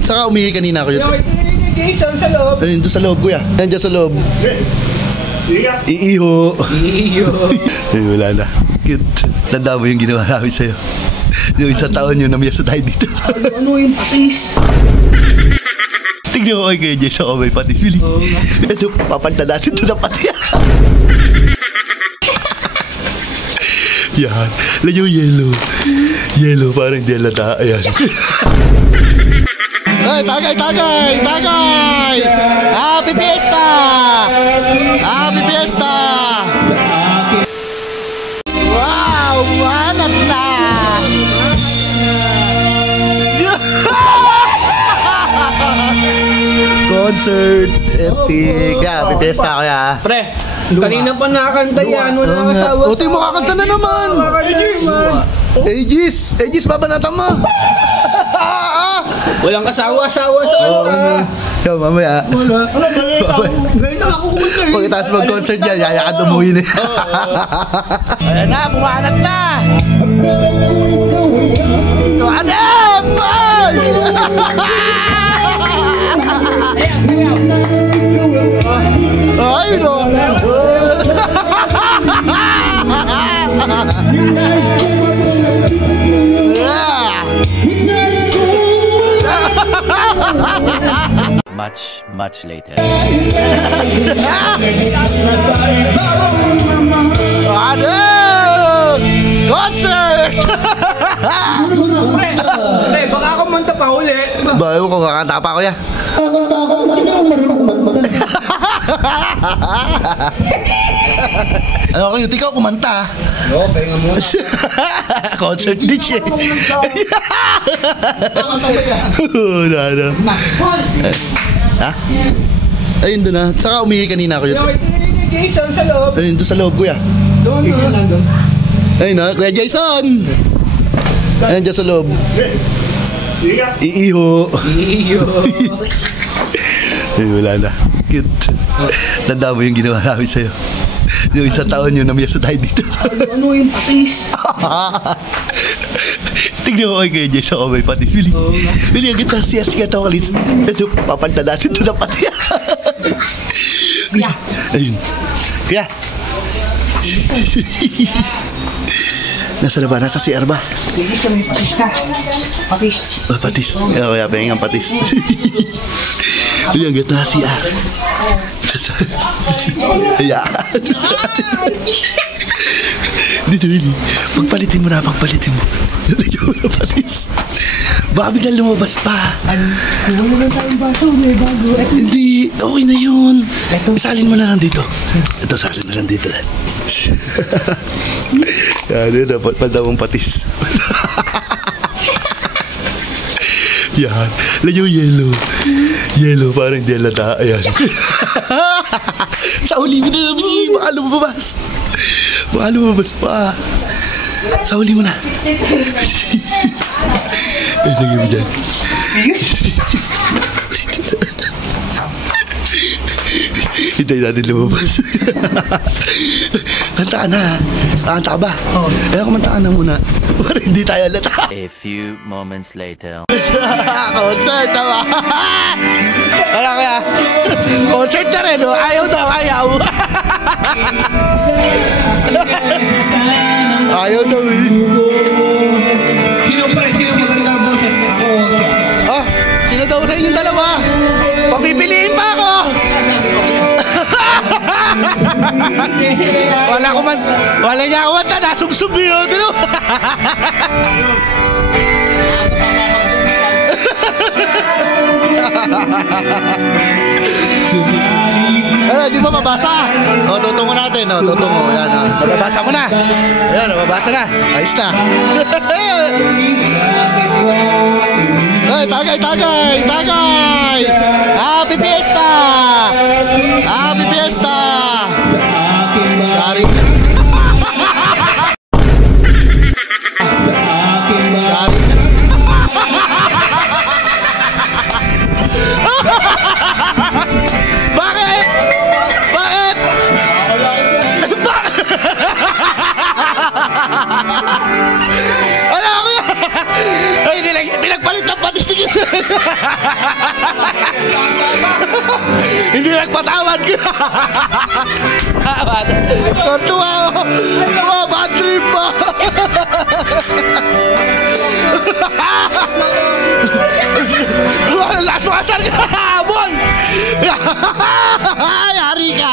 Saka umihi kanina ako yun. Jason sa loob. Ayun, doon sa loob, kuya. Nandiyan sa loob. Iiho. Ay, wala na. Cute. Tanda mo yung ginawa namin sa'yo. Yung isang taon yun, namiyasa tayo dito. Ano yung patis? Tignan ko kay Jason ako may patis, Willie. Ito, papalta natin ito na pati. Yan. Lang yung yellow. Yellow, parang delata. Ayan. Ay, tagay! Happy Fiesta! Happy Fiesta! Wow! Manat na! Concert! Epic! Happy Fiesta ko ya! Pre, kanina pa nakakanta yan. Wala nang asawa. O, tayo makakanta na naman! Aegis! Aegis, babanatan mo! Walang asawa-asawa sa Yo, mamaya. Wala. Ngayon na ako kumanta eh. Pagkatapos mag-concert yan, yaya ka tumuhin eh. Ayan na, bumanat na! Adam! Boy! Ay, no! Much later. Aduh! Concert! Pre, baka ako manta pa uli. Ba, ewan ko, kakanta pa ako ya. Ano kayo, ikaw kumanta. Oo, pahinga mo. Concert din siya. Wala. Ha? Ayun doon na. Saka umihi kanina ako yun. Jason sa loob. Ayun doon sa loob, kuya. Jason nandun. Ayun na, kuya Jason! Ayun dyan sa loob. Iiho. Ay, wala na. Cute. Tanda mo yung ginawa namin sa'yo. Yung isang taon yun, namiyasa tayo dito. Ano yung patis? Tignan ko kay Jason ako may patis, Willie. Willie, ang ganda siya ka kalis. Ito, papalta natin ito na pati. Ayun. Kaya. Nasa na ba? Nasa CR ba? Hindi siya may patis ka. Patis. Oh, patis. Kaya pengen ang patis. Willie, ang ganda CR. Ayan. Dito, Willie. Pagpalitin mo na. Lagyan mo na patis. Baka biglang lumabas pa. Wala lang tayong baso. May bago. Hindi. Okay na yun. Isalin mo na lang dito. Ito, salin na lang dito. Yan, yun. Dapat mong patis. Yan. Lagyan mo yellow. Yellow, parang delata. Ayan. Sa uli mo na namin. Baka lumabas pa. Sa uli mo na. Ay, lagyan mo dyan. Hintayin natin lumabas. Kanta ka na. Kanta ka ba? Oo. Kumanta ka na muna. Para hindi tayo alata. A few moments later. Concert naman. Ano kaya? Concert na rin, no? Ayaw. Ayaw daw eh. Sino magandang boses? Ako siya. Ah, sino daw sa inyong dalawa? Papipiliin pa ako. Wala niya ako mata. Nasubsub yun. Ano, di mo mabasa? O, tutungo natin. O, tutungo. Ayan, o. Mababasa mo na. Ayan, mababasa na. Ayos na. Ay, tagay! Happy Fiesta! Happy Fiesta! Dari. Bakit? Ano ako yan? Ay, pinagpalit ng patis. Sige. Hindi nagpatawad ka. Tuwa ako. Oh, bad trip pa. Last washer ka. Boy. Yari ka.